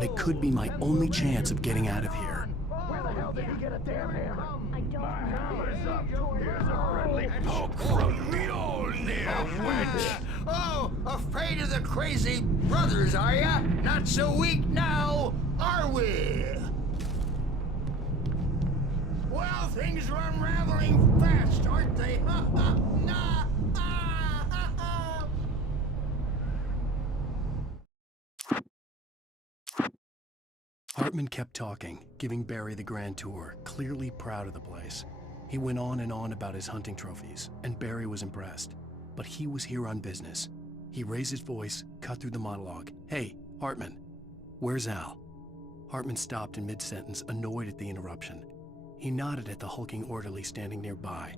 but it could be my only chance of getting out of here. Where the hell did he get a damn hammer? I don't My know. hammer's up. Here's a friendly poke from me, old near witch. Oh, afraid of the crazy brothers, are ya? Not so weak now, are we? Well, things are unraveling fast, aren't they? Ha ha! Nah! Ah, ha, ha. Hartman kept talking, giving Barry the grand tour, clearly proud of the place. He went on and on about his hunting trophies, and Barry was impressed. But he was here on business. He raised his voice, cut through the monologue. "Hey, Hartman, where's Al?" Hartman stopped in mid-sentence, annoyed at the interruption. He nodded at the hulking orderly standing nearby.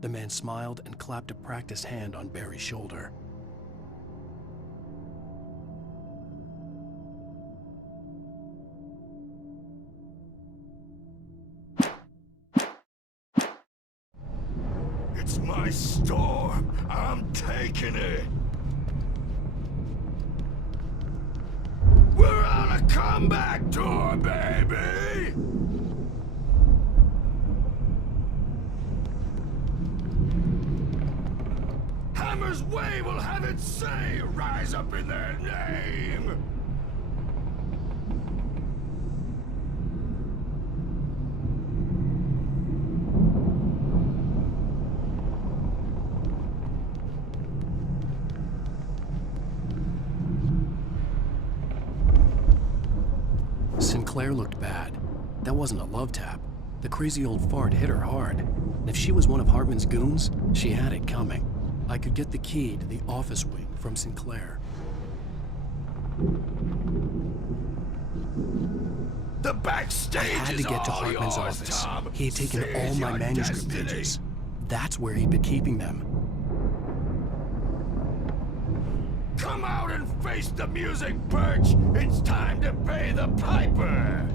The man smiled and clapped a practiced hand on Barry's shoulder. It's my storm. I'm taking it. We're on a comeback tour, baby! Hammer's Way will have its say rise up in their name! Sinclair looked bad. That wasn't a love tap. The crazy old fart hit her hard. And if she was one of Hartman's goons, she had it coming. I could get the key to the office wing from Sinclair. The backstage I had to get to Hartman's office. He had taken all my manuscript pages. That's where he'd been keeping them. Come out and face the music, Birch! It's time to pay the piper!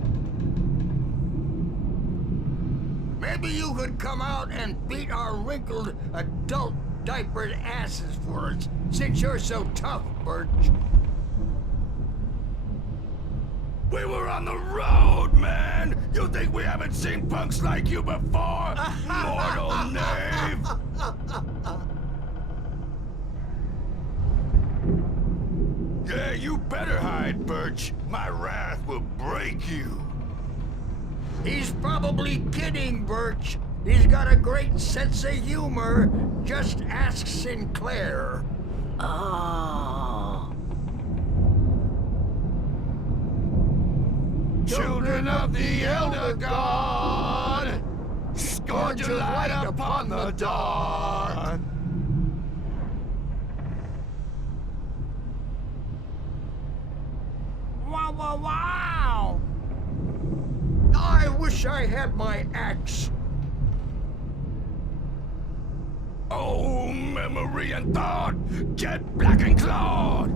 Maybe you could come out and beat our wrinkled, adult diapered asses for us, since you're so tough, Birch. We were on the road, man! You think we haven't seen punks like you before? Mortal knave! Yeah, you better hide, Birch. My wrath will break you. He's probably kidding, Birch. He's got a great sense of humor. Just ask Sinclair. Oh. Children of the Elder God, scourge your light upon the dawn. Wow, wow, wow! I wish I had my axe. Oh, memory and thought, jet black and clawed.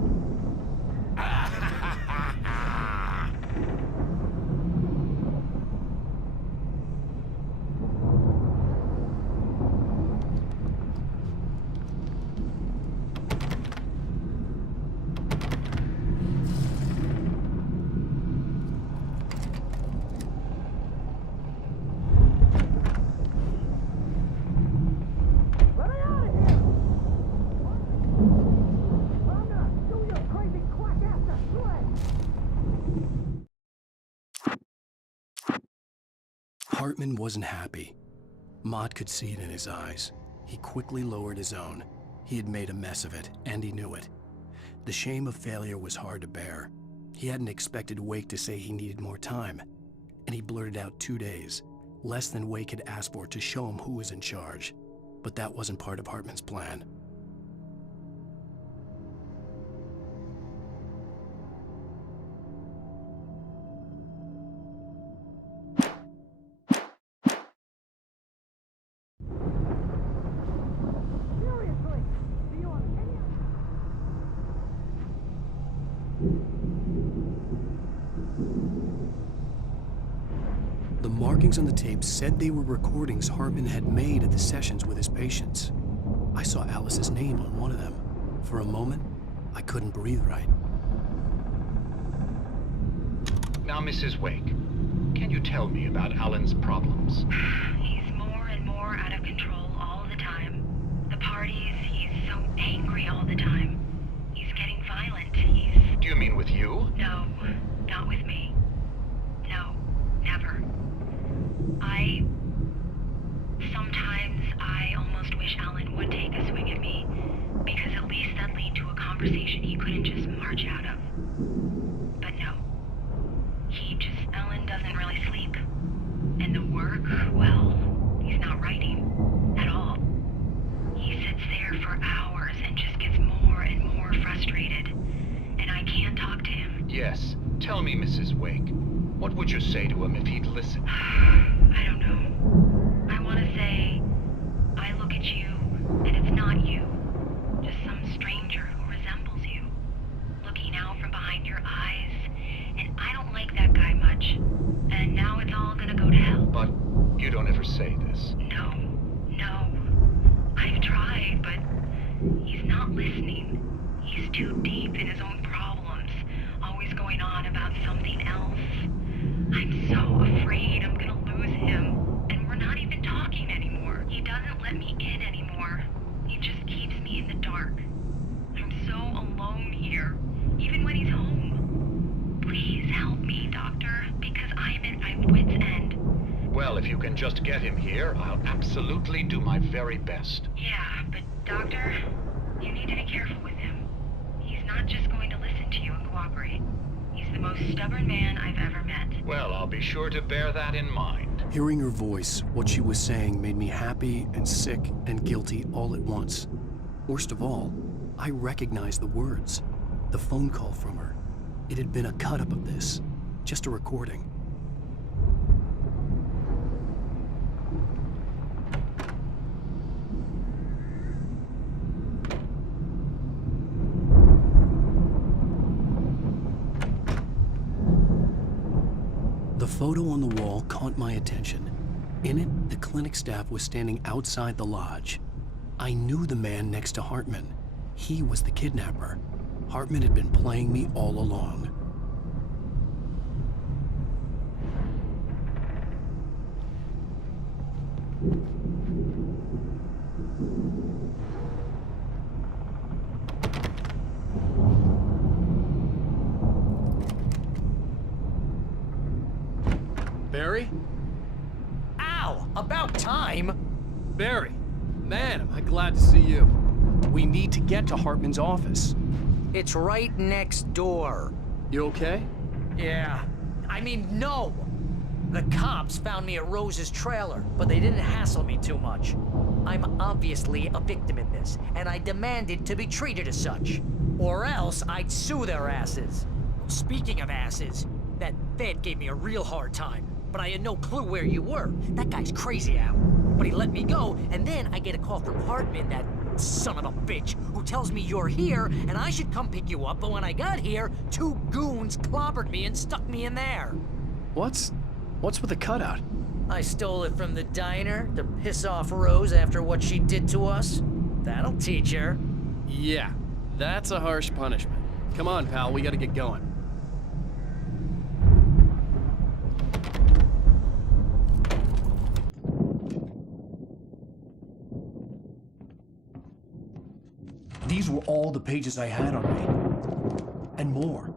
Hartman wasn't happy. Mott could see it in his eyes. He quickly lowered his own. He had made a mess of it, and he knew it. The shame of failure was hard to bear. He hadn't expected Wake to say he needed more time, and he blurted out 2 days, less than Wake had asked for to show him who was in charge. But that wasn't part of Hartman's plan. The markings on the tape said they were recordings Hartman had made at the sessions with his patients. I saw Alice's name on one of them. For a moment, I couldn't breathe right. Now, Mrs. Wake, can you tell me about Alan's problems? He's more and more out of control all the time. The parties, he's so angry all the time. He's getting violent. Do you mean with you? No, not with me. No, never. Sometimes I almost wish Alan would take a swing at me, because at least that'd lead to a conversation he couldn't just march out of. But no. Alan doesn't really sleep. And the work, well, he's not writing at all. He sits there for hours and just gets more and more frustrated. And I can't talk to him. Yes. Tell me, Mrs. Wake, what would you say to him if he'd listen? I don't know. I want to say, I look at you, and it's not you. Just some stranger who resembles you. Looking out from behind your eyes. And I don't like that guy much. And now it's all gonna go to hell. But you don't ever say this. No. I've tried, but he's not listening. He's too deep in his own problems, always going on about something else. I'm so afraid I'm gonna lose him, and we're not even talking anymore. He doesn't let me in anymore. He just keeps me in the dark. I'm so alone here, even when he's home. Please help me, Doctor, because I'm at my wit's end. Well, if you can just get him here, I'll absolutely do my very best. Yeah, but Doctor, you need to be careful with him. He's not just going to listen to you and cooperate. He's the most stubborn man I've ever met. Well, I'll be sure to bear that in mind. Hearing her voice, what she was saying made me happy and sick and guilty all at once. Worst of all, I recognized the words. The phone call from her. It had been a cut-up of this. Just a recording. The photo on the wall caught my attention. In it, the clinic staff was standing outside the lodge. I knew the man next to Hartman. He was the kidnapper. Hartman had been playing me all along. Barry? Ow! About time! Barry! Man, am I glad to see you. We need to get to Hartman's office. It's right next door. You okay? Yeah. I mean, no! The cops found me at Rose's trailer, but they didn't hassle me too much. I'm obviously a victim in this, and I demanded to be treated as such. Or else I'd sue their asses. Speaking of asses, that Fed gave me a real hard time, but I had no clue where you were. That guy's crazy, Al. But he let me go, and then I get a call from Hartman, that son of a bitch, who tells me you're here, and I should come pick you up, but when I got here, 2 goons clobbered me and stuck me in there. What's with the cutout? I stole it from the diner to piss off Rose after what she did to us. That'll teach her. Yeah, that's a harsh punishment. Come on, pal, we gotta get going. These were all the pages I had on me. And more.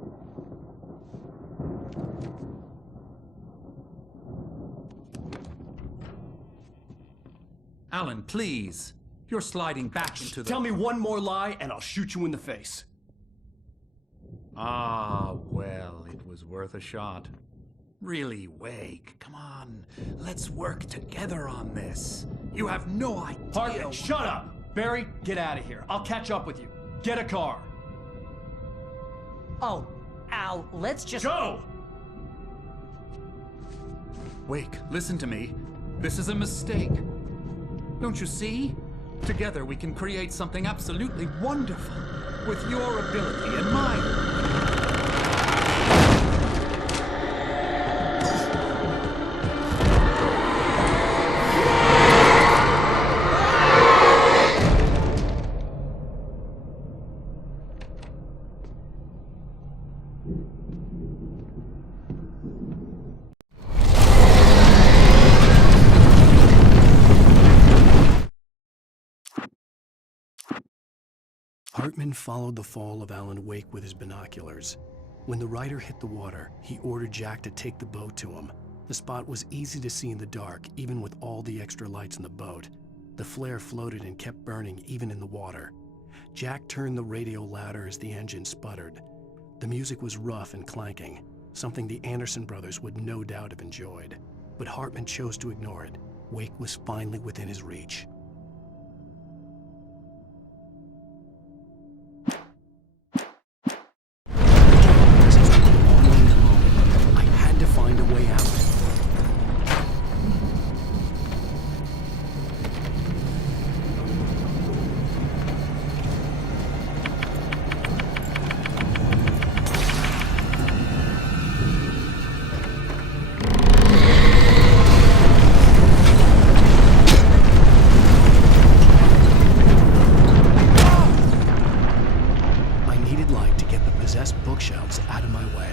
Alan, please. You're sliding back into the... Tell me one more lie and I'll shoot you in the face. Ah, well, it was worth a shot. Really, Wake, come on. Let's work together on this. You have no idea... Hartman, shut up! Barry, get out of here. I'll catch up with you. Get a car. Oh, Al, let's just... Go! Wake, listen to me. This is a mistake. Don't you see? Together we can create something absolutely wonderful. With your ability and mine. Hartman followed the fall of Alan Wake with his binoculars. When the rider hit the water, he ordered Jack to take the boat to him. The spot was easy to see in the dark, even with all the extra lights in the boat. The flare floated and kept burning even in the water. Jack turned the radio louder as the engine sputtered. The music was rough and clanking, something the Anderson brothers would no doubt have enjoyed. But Hartman chose to ignore it. Wake was finally within his reach. I had to find a way out. Bookshelves out of my way.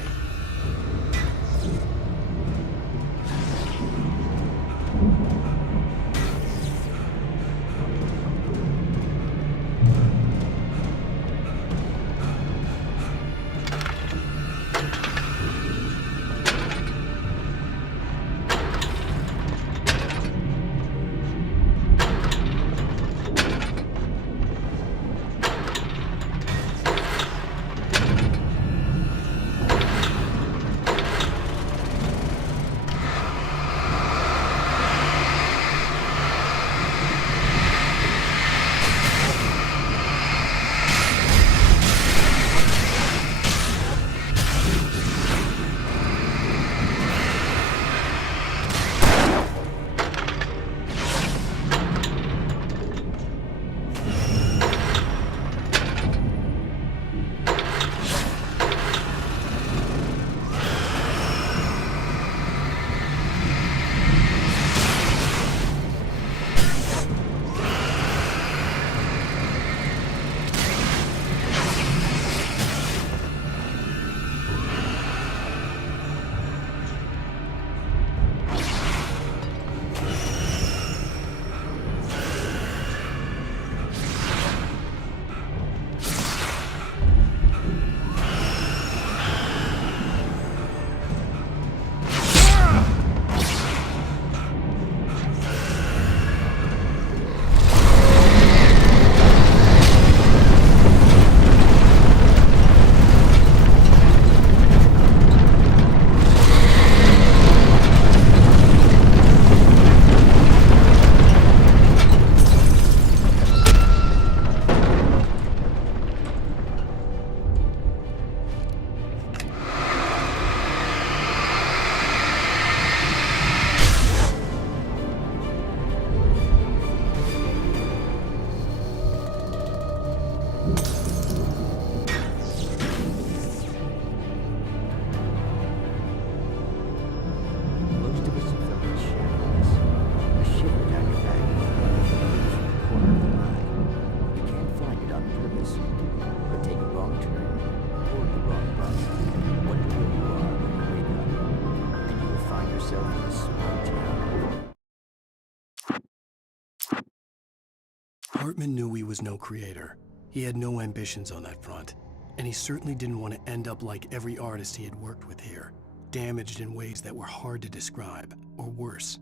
Hartman knew he was no creator. He had no ambitions on that front, and he certainly didn't want to end up like every artist he had worked with here, damaged in ways that were hard to describe, or worse.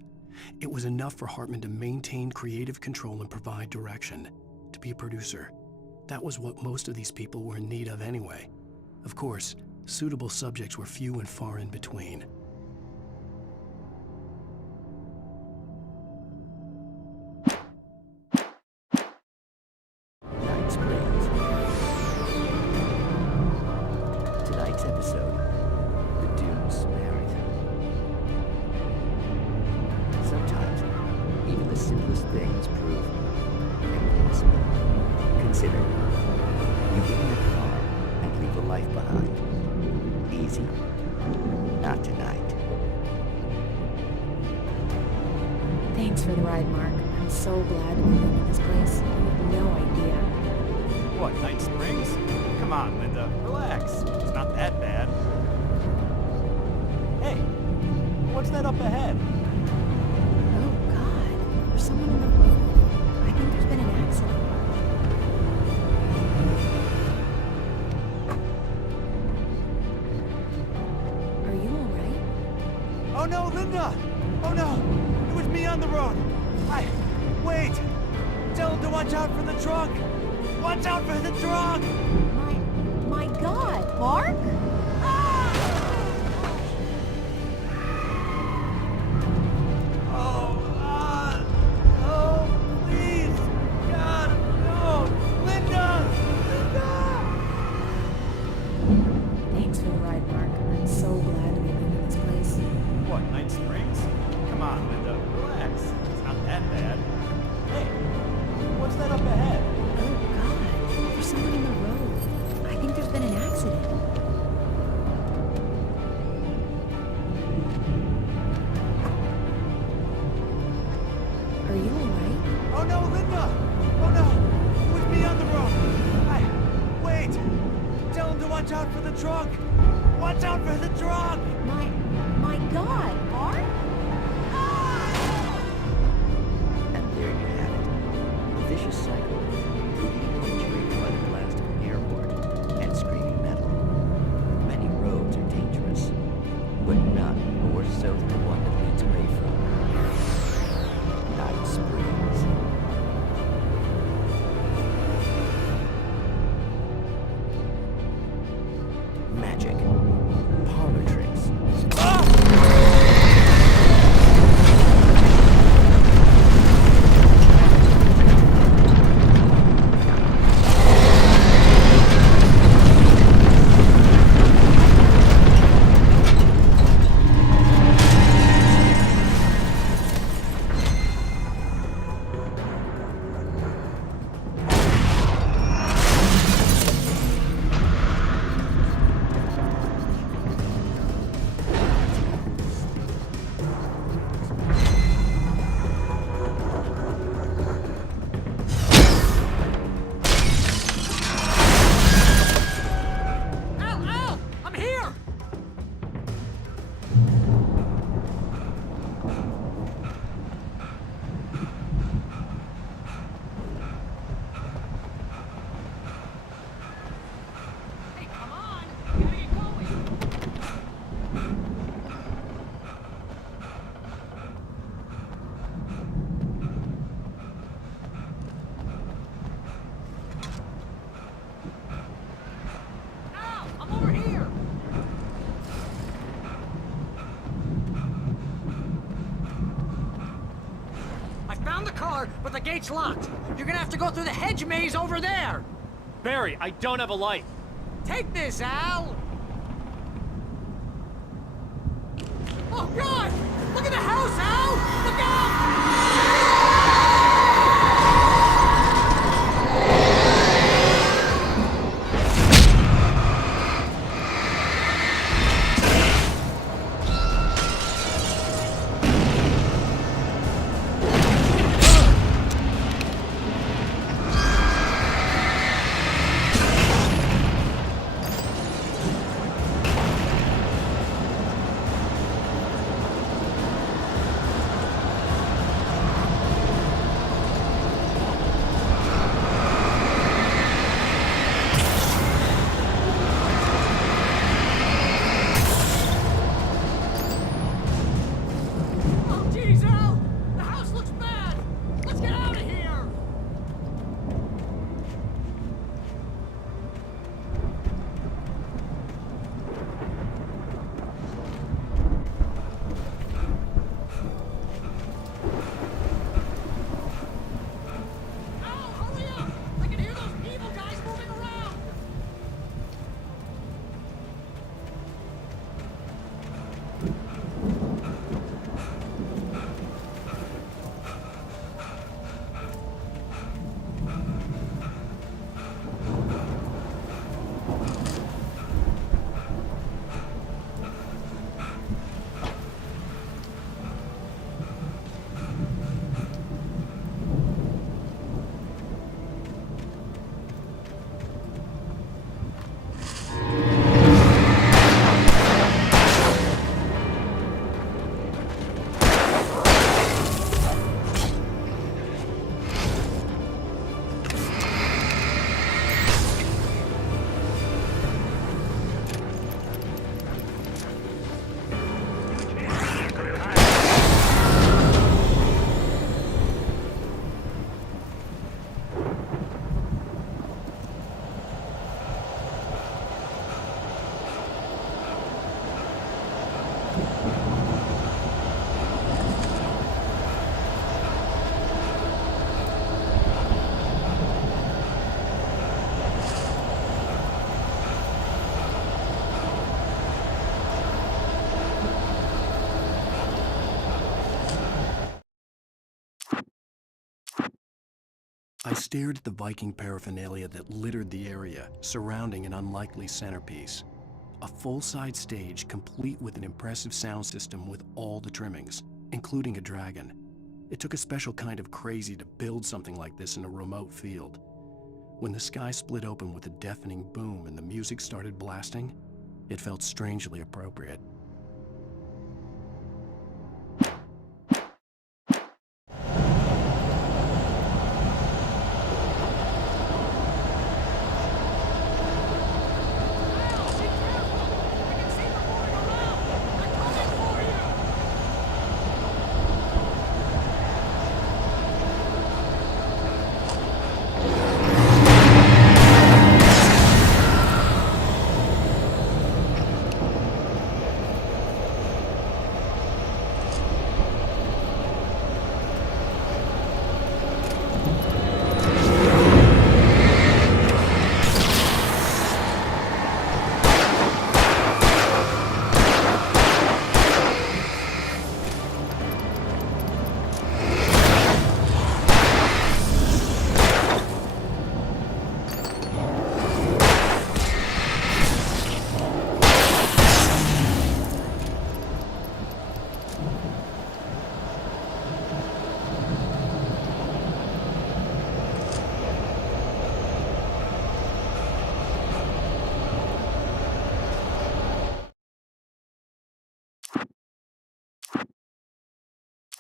It was enough for Hartman to maintain creative control and provide direction, to be a producer. That was what most of these people were in need of anyway. Of course, suitable subjects were few and far in between. Tonight's episode, The Dunes Marathon. Sometimes, even the simplest things prove impossible. Consider, you get in a car and leave a life behind. Easy? Not tonight. Thanks for the ride, Mark. I'm so glad to be living in this place. You have no idea. What, Night Springs? Come on, Linda, relax. It's not that bad. Hey, what's that up ahead? Oh, God. There's someone in the road. I think there's been an accident. no, Linda! Oh no! It was me on the road! Wait! Tell him to watch out for the truck! Watch out for the truck! My God, Mark? Oh, please! God, no! Linda! Thanks for the ride, Mark. I'm so glad to be leaving this place. What, Night Springs? Come on, Linda, relax. It's not that bad. Hey, what's that up ahead? Oh, God. There's someone in the road. I think there's been an accident. Are you alright? Oh no, Linda! Oh no! It was me on the road! Wait! Tell him to watch out for the truck! Watch out for the truck! My God, Mark? And there you have it. A vicious cycle, brutally punctuated by the blast of an airport and screaming metal. Many roads are dangerous, but none more so than the one that leads away from Night Springs. Magic. Parlor tricks. Al! I'm here! Hey, come on! We gotta get going! Al! I'm over here! I found the car, but the gate's locked. You're gonna have to go through the hedge maze over there. Barry, I don't have a light. Take this, Al! Oh, God! Look at the house, Al! Look out! I stared at the Viking paraphernalia that littered the area, surrounding an unlikely centerpiece. A full-size stage complete with an impressive sound system with all the trimmings, including a dragon. It took a special kind of crazy to build something like this in a remote field. When the sky split open with a deafening boom and the music started blasting, it felt strangely appropriate.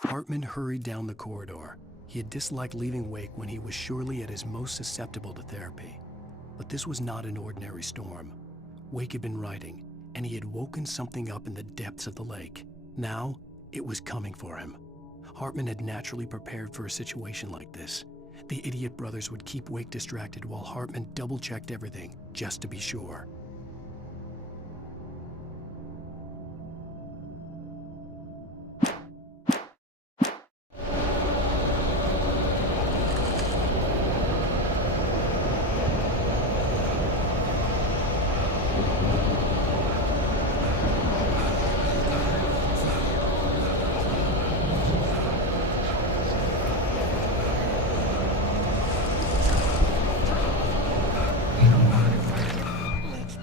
Hartman hurried down the corridor. He had disliked leaving Wake when he was surely at his most susceptible to therapy. But this was not an ordinary storm. Wake had been writing, and he had woken something up in the depths of the lake. Now, it was coming for him. Hartman had naturally prepared for a situation like this. The idiot brothers would keep Wake distracted while Hartman double-checked everything, just to be sure. Let's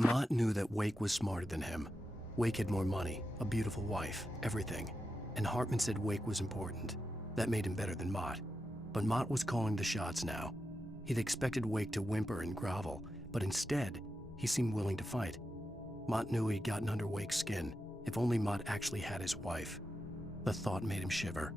Mott knew that Wake was smarter than him. Wake had more money, a beautiful wife, everything. And Hartman said Wake was important. That made him better than Mott. But Mott was calling the shots now. He'd expected Wake to whimper and grovel, but instead, he seemed willing to fight. Mott knew he'd gotten under Wake's skin. If only Mott actually had his wife. The thought made him shiver.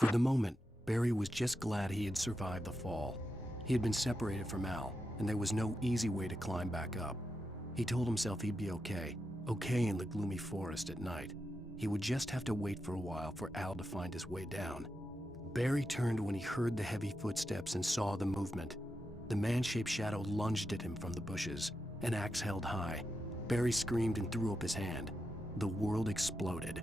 For the moment, Barry was just glad he had survived the fall. He had been separated from Al, and there was no easy way to climb back up. He told himself he'd be okay in the gloomy forest at night. He would just have to wait for a while for Al to find his way down. Barry turned when he heard the heavy footsteps and saw the movement. The man-shaped shadow lunged at him from the bushes, an axe held high. Barry screamed and threw up his hand. The world exploded.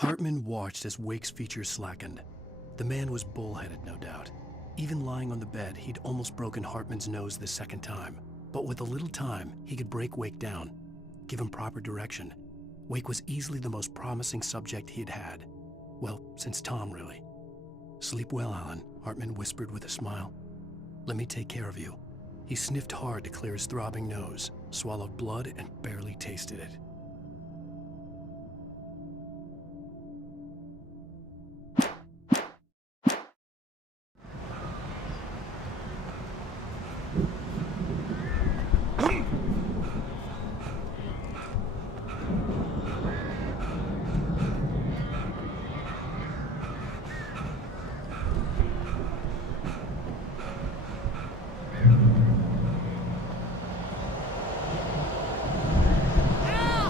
Hartman watched as Wake's features slackened. The man was bullheaded, no doubt. Even lying on the bed, he'd almost broken Hartman's nose the second time. But with a little time, he could break Wake down, give him proper direction. Wake was easily the most promising subject he'd had. Well, since Tom, really. "Sleep well, Alan," Hartman whispered with a smile. "Let me take care of you." He sniffed hard to clear his throbbing nose, swallowed blood, and barely tasted it. Help!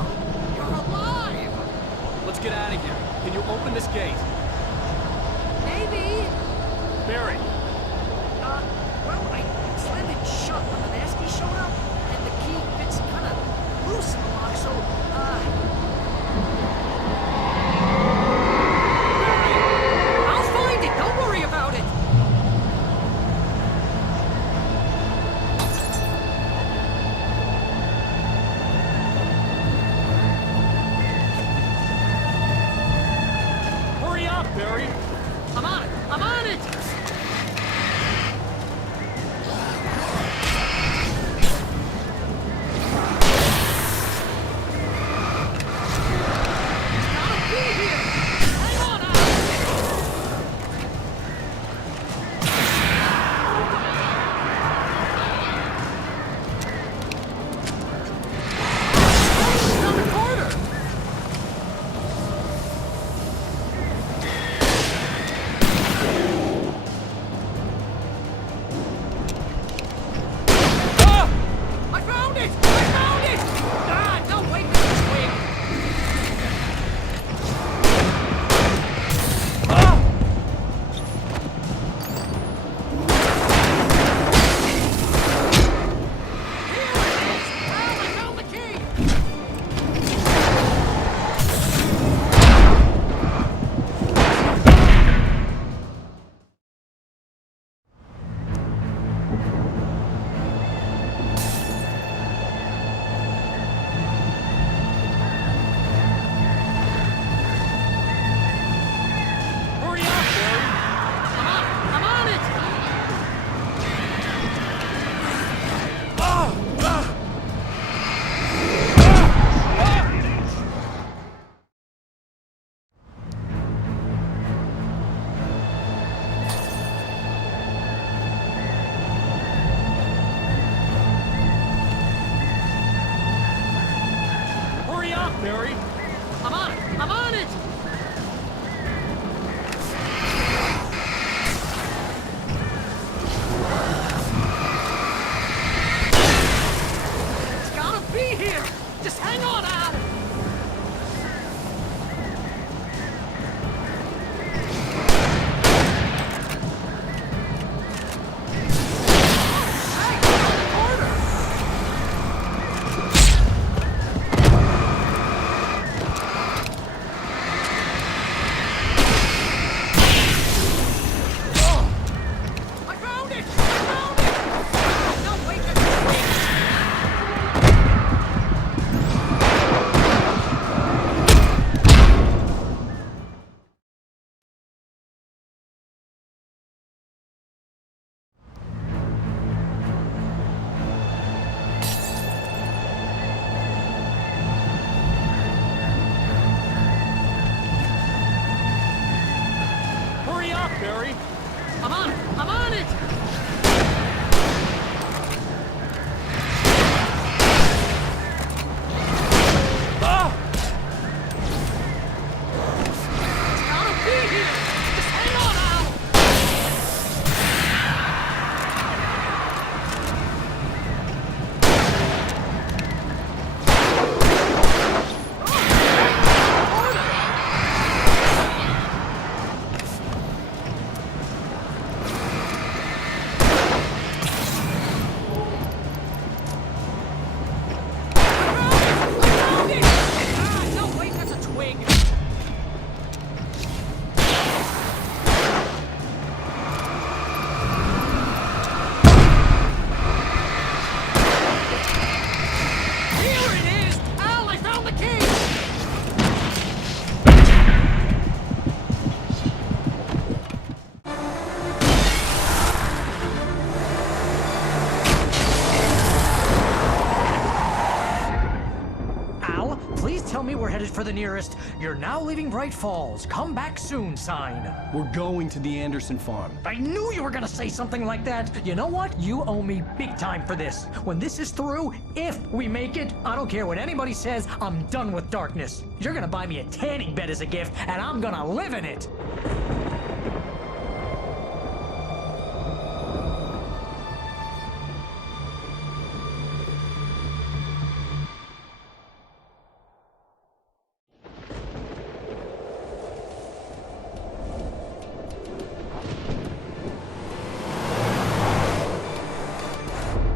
headed for the nearest "You're now leaving Bright Falls. Come back soon" sign. We're going to the Anderson farm. I knew you were gonna say something like that. You know what? You owe me big time for this. When this is through, if we make it, I don't care what anybody says, I'm done with darkness. You're gonna buy me a tanning bed as a gift, and I'm gonna live in it.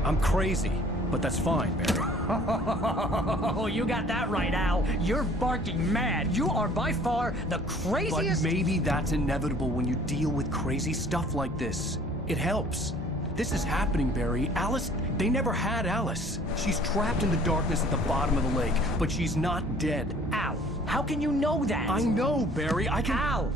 I'm crazy, but that's fine, Barry. Oh, you got that right, Al. You're barking mad. You are by far the But craziest. maybe that's inevitable when you deal with crazy stuff like this. It helps. This is happening, Barry. Alice, they never had Alice. She's trapped in the darkness at the bottom of the lake, but she's not dead. Al, how can you know that? I know, Barry. I can... Al,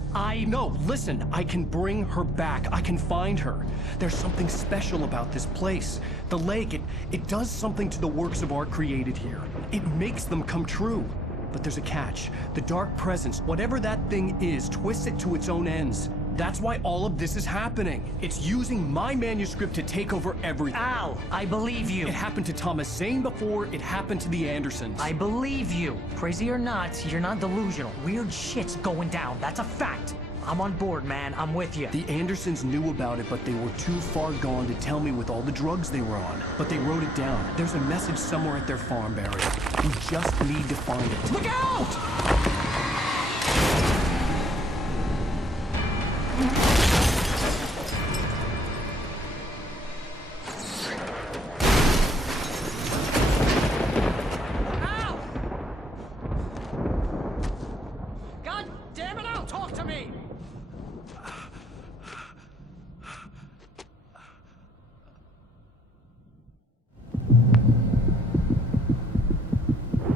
No, listen. I can bring her back. I can find her. There's something special about this place. The lake, it does something to the works of art created here. It makes them come true. But there's a catch. The dark presence, whatever that thing is, twists it to its own ends. That's why all of this is happening. It's using my manuscript to take over everything. Al, I believe you. It happened to Thomas Zane before, it happened to the Andersons. I believe you. Crazy or not, you're not delusional. Weird shit's going down. That's a fact. I'm on board, man. I'm with you. The Andersons knew about it, but they were too far gone to tell me with all the drugs they were on. But they wrote it down. There's a message somewhere at their farm, Barry. We just need to find it. Look out! Al! God damn it, Al, talk to me!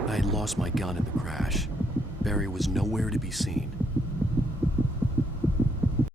I had lost my gun in the crash. Barry was nowhere to be seen.